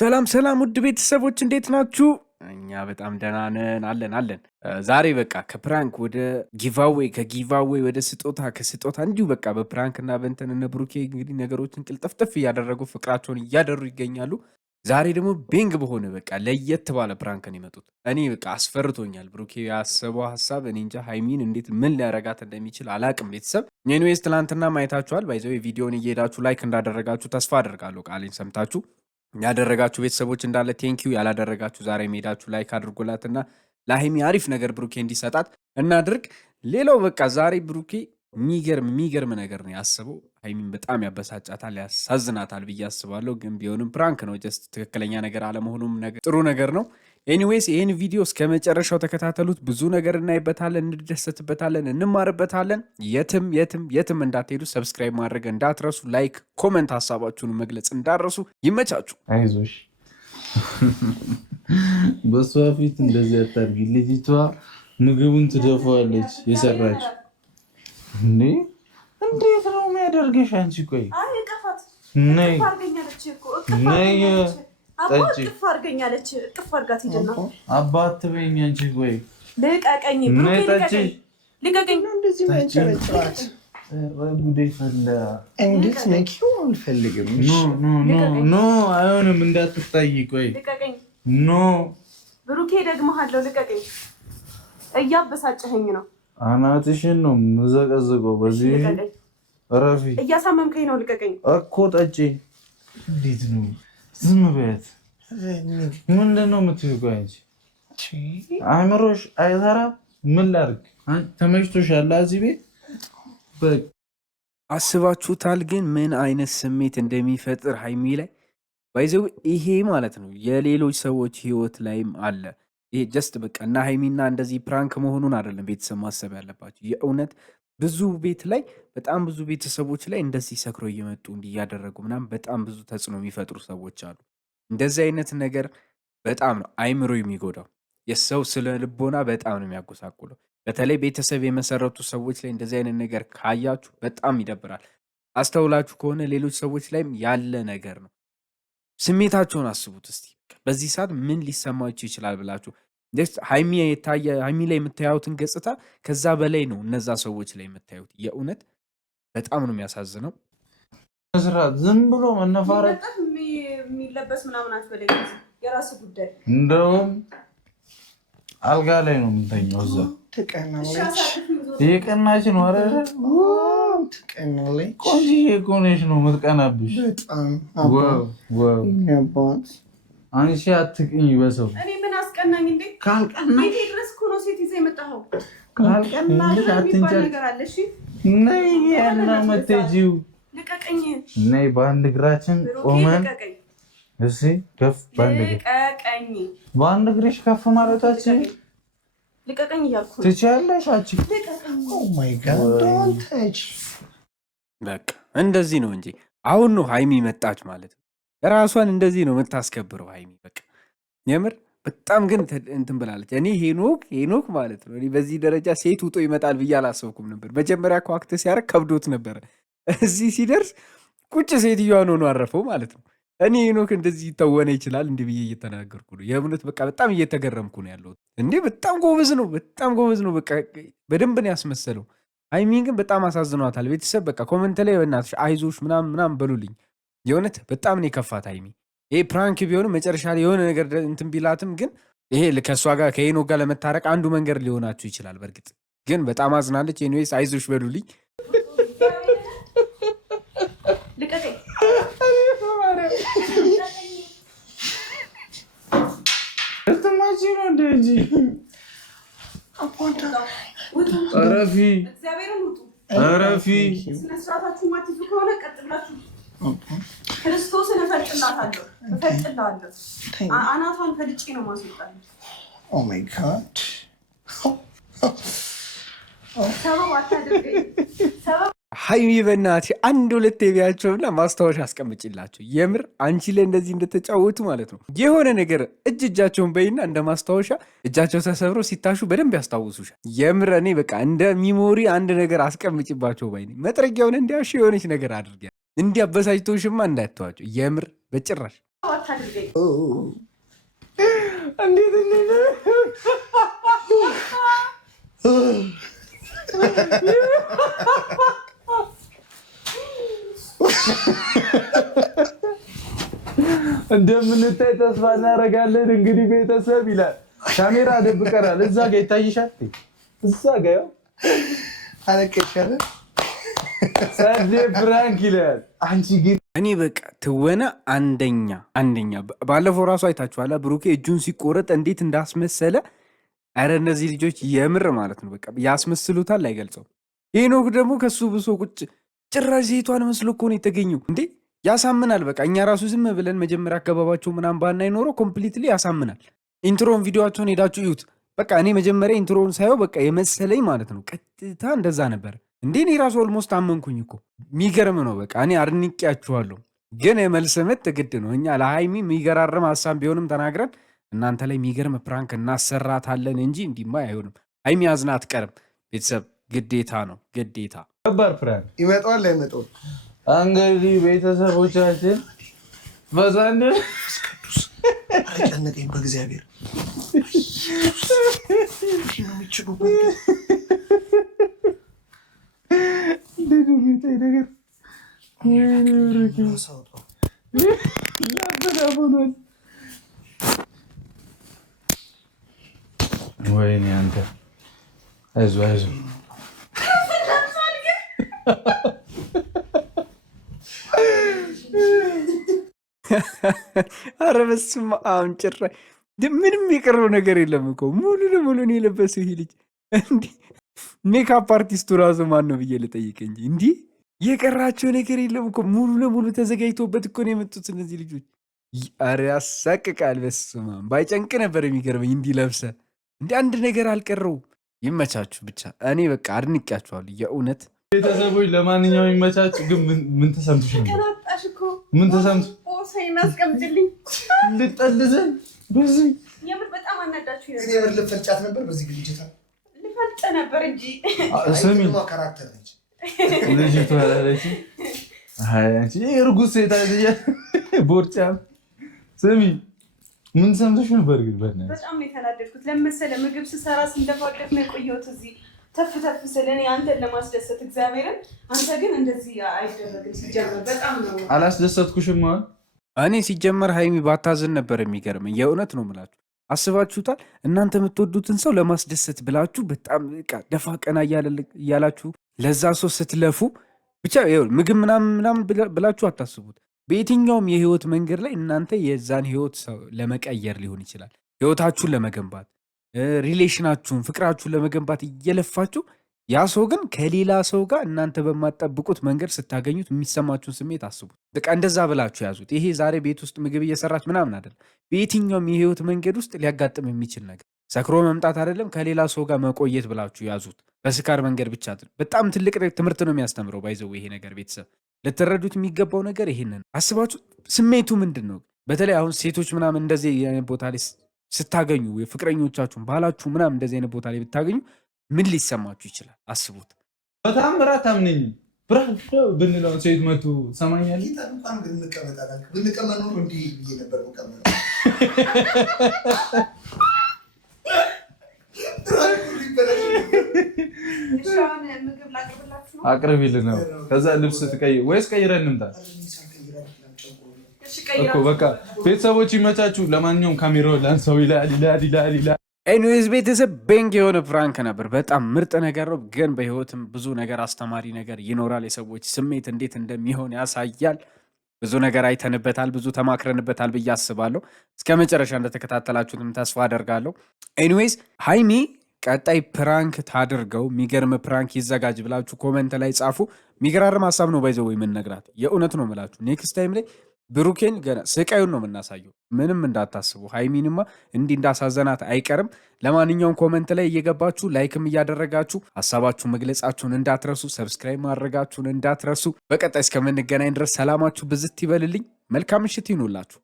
ሰላም ሰላም ውድ ቤተሰቦች እንዴት ናችሁ? እኛ በጣም ደህና ነን አለን። ዛሬ በቃ ከፕራንክ ወደ ጊቫዌይ ከጊቫዌይ ወደ ስጦታ ከስጦታ እንዲሁ በቃ በፕራንክ እና በእንትን እነ ብሩኬ እንግዲህ ነገሮችን ቅልጥፍጥፍ እያደረጉ ፍቅራቸውን እያደሩ ይገኛሉ። ዛሬ ደግሞ ቤንግ በሆነ በቃ ለየት ባለ ፕራንክ ነው የመጡት። እኔ በቃ አስፈርቶኛል። ብሩኬ ያሰበው ሀሳብ እኔ እንጃ ሀይሚን እንዴት ምን ሊያረጋት እንደሚችል አላቅም። ቤተሰብ ኤኒዌይስ ትላንትና ማየታችኋል። ባይዘው የቪዲዮን እየሄዳችሁ ላይክ እንዳደረጋችሁ ተስፋ አደርጋለሁ። ቃሌን ሰምታችሁ ያደረጋችሁ ቤተሰቦች እንዳለ ቴንኪዩ። ያላደረጋችሁ ዛሬ ሜዳችሁ ላይክ አድርጎላትና ለሀይሚ አሪፍ ነገር ብሩኬ እንዲሰጣት እናድርግ። ሌላው በቃ ዛሬ ብሩኬ የሚገርም ነገር ነው ያስበው። ሀይሚን በጣም ያበሳጫታል፣ ያሳዝናታል ብዬ አስባለሁ። ግን ቢሆንም ፕራንክ ነው፣ ጀስት ትክክለኛ ነገር አለመሆኑም ጥሩ ነገር ነው። ኤኒዌይስ ይህን ቪዲዮ እስከ መጨረሻው ተከታተሉት። ብዙ ነገር እናይበታለን፣ እንደሰትበታለን፣ እንማርበታለን። የትም እንዳትሄዱ፣ ሰብስክራይብ ማድረግ እንዳትረሱ፣ ላይክ፣ ኮመንት ሀሳባችሁን መግለጽ እንዳትረሱ። ይመቻችሁ። አይዞሽ በሷ ፊት እንደዚህ አታርጊ። ልጅቷ ምግቡን ትደፋዋለች የሰራች እንዴ! እንዴት ነው የሚያደርገሽ? አንቺ ቆይ ነይ አባት ትበይኝ። አንቺ ቆይ ልቀቀኝ፣ አይሆንም፣ እንዳትታይ። ቆይ ኖ ብሩኬ ደግመሃለሁ፣ ልቀቀኝ። እያበሳጨኸኝ ነው። አናትሽን ነው የምዘቀዝቀው። በዚህ እረፊ። እያሳመምከኝ ነው። ልቀቀኝ እኮ ጠጪ። እንዴት ነው? ዝም በያት። ምንድን ነው የምትይው? አንቺ አእምሮሽ አይሰራም። ምን ላድርግ? ተመችቶሻል እዚህ ቤት? አስባችሁታል ግን ምን አይነት ስሜት እንደሚፈጥር ሀይሚ ላይ ባይዘው። ይሄ ማለት ነው የሌሎች ሰዎች ህይወት ላይም አለ። ይሄ ጀስት በቃ እና ሀይሚና እንደዚህ ፕራንክ መሆኑን አይደለም ቤተሰብ ማሰብ ያለባቸው። የእውነት ብዙ ቤት ላይ በጣም ብዙ ቤተሰቦች ላይ እንደዚህ ሰክሮ እየመጡ እንዲህ እያደረጉ ምናምን በጣም ብዙ ተጽዕኖ የሚፈጥሩ ሰዎች አሉ። እንደዚህ አይነት ነገር በጣም ነው አይምሮ የሚጎዳው። የሰው ስለ ልቦና በጣም ነው የሚያጎሳቁለው። በተለይ ቤተሰብ የመሰረቱ ሰዎች ላይ እንደዚህ አይነት ነገር ካያችሁ በጣም ይደብራል። አስተውላችሁ ከሆነ ሌሎች ሰዎች ላይም ያለ ነገር ነው። ስሜታቸውን አስቡት እስቲ። በዚህ ሰዓት ምን ሊሰማችሁ ይችላል ብላችሁ ሀይሚ ላይ የምታዩትን ገጽታ ከዛ በላይ ነው እነዛ ሰዎች ላይ የምታዩት። የእውነት በጣም ነው የሚያሳዝነው። መስራት ዝም ብሎ መነፋረቅ የሚለበስ ምናምን አትበለኝ፣ የራስ ጉዳይ። እንደውም አልጋ ላይ ነው የምንተኛው። እዛ እየቀናች ነው። ኧረ ቆንጆዬ እኮ ነሽ ነው የምትቀናብሽ። አንቺ አትቅኝ በሰው። እኔ ምን አስቀናኝ እንዴ? ካልቀናሽ ድረስ እኮ ነው ሴት ይዘህ የመጣኸው። ካልቀናሽ አትንጨት። ነይ ያና መተጂው ልቀቀኝ። ነይ በአንድ እግራችን ቆመን እሺ፣ ከፍ በአንድ እግርሽ ከፍ ማለታችን። ልቀቀኝ እያልኩ ትችያለሽ። አንቺ ኦ ማይ ጋድ ዶንት ታች። በቃ እንደዚህ ነው እንጂ አሁን ነው ሀይሚ መጣች ማለት ነው። ራሷን እንደዚህ ነው የምታስከብረው ሀይሚ። በቃ የምር በጣም ግን እንትን ብላለች። እኔ ሄኖክ ማለት ነው በዚህ ደረጃ ሴት ውጦ ይመጣል ብዬ አላሰብኩም ነበር። መጀመሪያ እኮ አክት ሲያደርግ ከብዶት ነበረ። እዚህ ሲደርስ ቁጭ ሴትዮዋን ሆኖ አረፈው ማለት ነው። እኔ ሄኖክ እንደዚህ ይተወነ ይችላል እንዲህ ብዬ እየተናገርኩ ነው። የእውነት በቃ በጣም እየተገረምኩ ነው ያለሁት። እንዴ በጣም ጎበዝ ነው። በቃ በደንብ ነው ያስመሰለው። ሀይሚን ግን በጣም አሳዝኗታል። ቤተሰብ በቃ ኮመንት ላይ በእናትሽ አይዞሽ ምናምን በሉልኝ። የእውነት በጣም ነው የከፋት ሀይሚ። ይሄ ፕራንክ ቢሆንም መጨረሻ ላይ የሆነ ነገር እንትን ቢላትም ግን ይሄ ከእሷ ጋር ከሄኖክ ጋር ለመታረቅ አንዱ መንገድ ሊሆናችሁ ይችላል። በእርግጥ ግን በጣም አዝናለች። ኤኒዌይስ አይዞሽ በሉልኝ። ረፊ ክርስቶስን እፈልጥላታለሁ። አናቷን ፈልጬ ነው ማስወጣት። ኦ ማይ ጋድ ሰበብ አታድርገኝ። ሀይሚ በእናትሽ አንድ ሁለት የቢያቸውና ማስታወሻ አስቀምጭላቸው። የምር አንቺ ላይ እንደዚህ እንደተጫወቱ ማለት ነው የሆነ ነገር እጃቸውን በይና እንደ ማስታወሻ እጃቸው ተሰብረው ሲታሹ በደንብ ያስታውሱሻል። የምር እኔ በቃ እንደ ሚሞሪ አንድ ነገር አስቀምጭባቸው ባይ ነኝ። መጥረጊያውን እንዲያሽ የሆነች ነገር አድርጊያ እንዲያበሳጭተውሽማ እንዳትተዋቸው። የምር በጭራሽ አታድርገኝ። እንዴት እንደምንታይ ተስፋ እናደርጋለን። እንግዲህ ቤተሰብ ይላል ካሜራ ደብቀናል። እዛ ጋ ይታይሻል። እዛ ጋ ያው አለቀሻለ ሰዴ ፕራንክ ይላል። አንቺ ግን እኔ በቃ ትወና አንደኛ። ባለፈው ራሱ አይታችኋላ ብሩኬ እጁን ሲቆረጥ እንዴት እንዳስመሰለ። ኧረ እነዚህ ልጆች የምር ማለት ነው በቃ ያስመስሉታል፣ አይገልጸው። ሄኖክ ደግሞ ከሱ ብሶ ቁጭ ጭራሽ ሴቷን መስሎ እኮ ነው የተገኘው እንዴ። ያሳምናል። በቃ እኛ ራሱ ዝም ብለን መጀመሪያ አካባባቸው ምናምን ባናይ ኖሮ ኮምፕሊትሊ ያሳምናል። ኢንትሮን ቪዲዮቸውን ሄዳችሁ እዩት። በቃ እኔ መጀመሪያ ኢንትሮን ሳየው በቃ የመሰለኝ ማለት ነው ቀጥታ እንደዛ ነበር እንዴ። እኔ ራሱ ኦልሞስት አመንኩኝ እኮ። የሚገርም ነው በቃ እኔ አድንቄያችኋለሁ። ግን የመልስ ምት ግድ ነው። እኛ ለሃይሚ የሚገራርም ሀሳብ ቢሆንም ተናግረን እናንተ ላይ የሚገርም ፕራንክ እናሰራታለን እንጂ እንዲማ አይሆንም። ሃይሚ አዝና አትቀርም። ቤተሰብ ግዴታ ነው ግዴታ። ከባድ ፕራንክ ይመጣዋል አይመጣውም። እንግዲህ ቤተሰቦቻችን በዛንድ አጨነቀኝ በእግዚአብሔር ወይኔ አንተ አይዞህ ኧረ በስመ አብ ጭራሽ ምንም የቀረው ነገር የለም እኮ ሙሉ ለሙሉ ነው የለበሰው ይሄ ልጅ። እንዲህ ሜካፕ አርቲስቱ ራሱ ማን ነው ብዬ ልጠይቅ እንጂ እንዲህ የቀራቸው ነገር የለም እኮ ሙሉ ለሙሉ ተዘጋጅቶበት እኮ ነው የመጡት እነዚህ ልጆች። ኧረ ያሳቅቃል። በስመ አብ ባይጨንቅ ነበር የሚገርመኝ እንዲህ ለብሰ እንዲህ አንድ ነገር አልቀረው። ይመቻችሁ ብቻ እኔ በቃ አድንቄያችኋለሁ የእውነት ቤተሰቦች። ለማንኛውም ይመቻችሁ። ግን ምን ተሰምቶሽ ነበር? ምን ተሰምቶ አስቀምጥልኝ ልጠልዘን በዚህ የምር በጣም አናዳችሁ እኔ የምር ልፈልጫት ነበር። በዚህ ጊዜ ልፈልጥ ነበር እንጂ ስሚ ካራክተር ነች ልጅቷ ያለች አንቺ እርጉዝ ሴት አይደል? ቦርጫም ስሚ ምን ሰምተሽ ነበር? ግን በጣም ነው የተናደድኩት። ለመሰለ ምግብ ስሰራ ስንደፋደፍ ነው የቆየሁት እዚህ ተፍ ስለ እኔ አንተን ለማስደሰት እግዚአብሔርን። አንተ ግን እንደዚህ አይደረግም። ሲጀመር በጣም ነው አላስደሰትኩሽም። እኔ ሲጀመር ሃይሚ ባታዝን ነበር የሚገርመኝ። የእውነት ነው የምላችሁ። አስባችሁታል? እናንተ የምትወዱትን ሰው ለማስደሰት ብላችሁ በጣም ደፋ ቀና እያላችሁ ለዛ ሰው ስትለፉ ብቻ ምግብ ምናምን ብላችሁ አታስቡት። በየትኛውም የህይወት መንገድ ላይ እናንተ የዛን ህይወት ሰው ለመቀየር ሊሆን ይችላል፣ ህይወታችሁን ለመገንባት፣ ሪሌሽናችሁን፣ ፍቅራችሁን ለመገንባት እየለፋችሁ ያ ሰው ግን ከሌላ ሰው ጋር እናንተ በማጠብቁት መንገድ ስታገኙት የሚሰማችሁን ስሜት አስቡት። በቃ እንደዛ ብላችሁ ያዙት። ይሄ ዛሬ ቤት ውስጥ ምግብ እየሰራች ምናምን አይደለም። በየትኛውም የህይወት መንገድ ውስጥ ሊያጋጥም የሚችል ነገር ሰክሮ መምጣት አይደለም፣ ከሌላ ሰው ጋር መቆየት ብላችሁ ያዙት። በስካር መንገድ ብቻ በጣም ትልቅ ትምህርት ነው የሚያስተምረው። ባይዘው ይሄ ነገር ቤተሰብ ልትረዱት የሚገባው ነገር ይሄንን አስባችሁ። ስሜቱ ምንድን ነው? በተለይ አሁን ሴቶች ምናምን እንደዚህ አይነት ቦታ ላይ ስታገኙ የፍቅረኞቻችሁን ባላችሁ ምናምን እንደዚህ አይነት ቦታ ላይ ብታገኙ ምን ሊሰማችሁ ይችላል? አስቡት። በጣም ብራት አምነኝ ብራት ብንለው ሴት መቱ ሰማኛል። እንኳን ግን ብንቀመጥ ኖሮ እንዲህ ብዬ ነበር መቀመጥ። አቅርቢልን ነው ከዛ ልብስ ትቀይር ወይስ ቀይረን እንምጣ እኮ በቃ ቤተሰቦች ይመቻችሁ። ለማንኛውም ካሜራው ላንሳው ይላል። ኤኒዌይዝ ቤተሰብ ቤንግ የሆነ ፕራንክ ነበር። በጣም ምርጥ ነገር ነው። ግን በህይወትም ብዙ ነገር አስተማሪ ነገር ይኖራል። የሰዎች ስሜት እንዴት እንደሚሆን ያሳያል። ብዙ ነገር አይተንበታል፣ ብዙ ተማክረንበታል ብዬ አስባለሁ። እስከ መጨረሻ እንደተከታተላችሁትም ተስፋ አደርጋለሁ። ኤኒዌይዝ ሃይሚ ቀጣይ ፕራንክ ታድርገው፣ የሚገርም ፕራንክ ይዘጋጅ ብላችሁ ኮመንት ላይ ጻፉ። የሚገራርም ሀሳብ ነው ባይዘው የምንነግራት። የእውነት ነው የምላችሁ። ኔክስት ታይም ላይ ብሩኬን ገና ስቃዩን ነው የምናሳየው። ምንም እንዳታስቡ። ሃይሚንማ እንዲህ እንዳሳዘናት አይቀርም። ለማንኛውም ኮመንት ላይ እየገባችሁ ላይክም እያደረጋችሁ ሀሳባችሁ መግለጻችሁን እንዳትረሱ፣ ሰብስክራይብ ማድረጋችሁን እንዳትረሱ። በቀጣይ እስከምንገናኝ ድረስ ሰላማችሁ ብዝት ይበልልኝ። መልካም ምሽት ይኑላችሁ።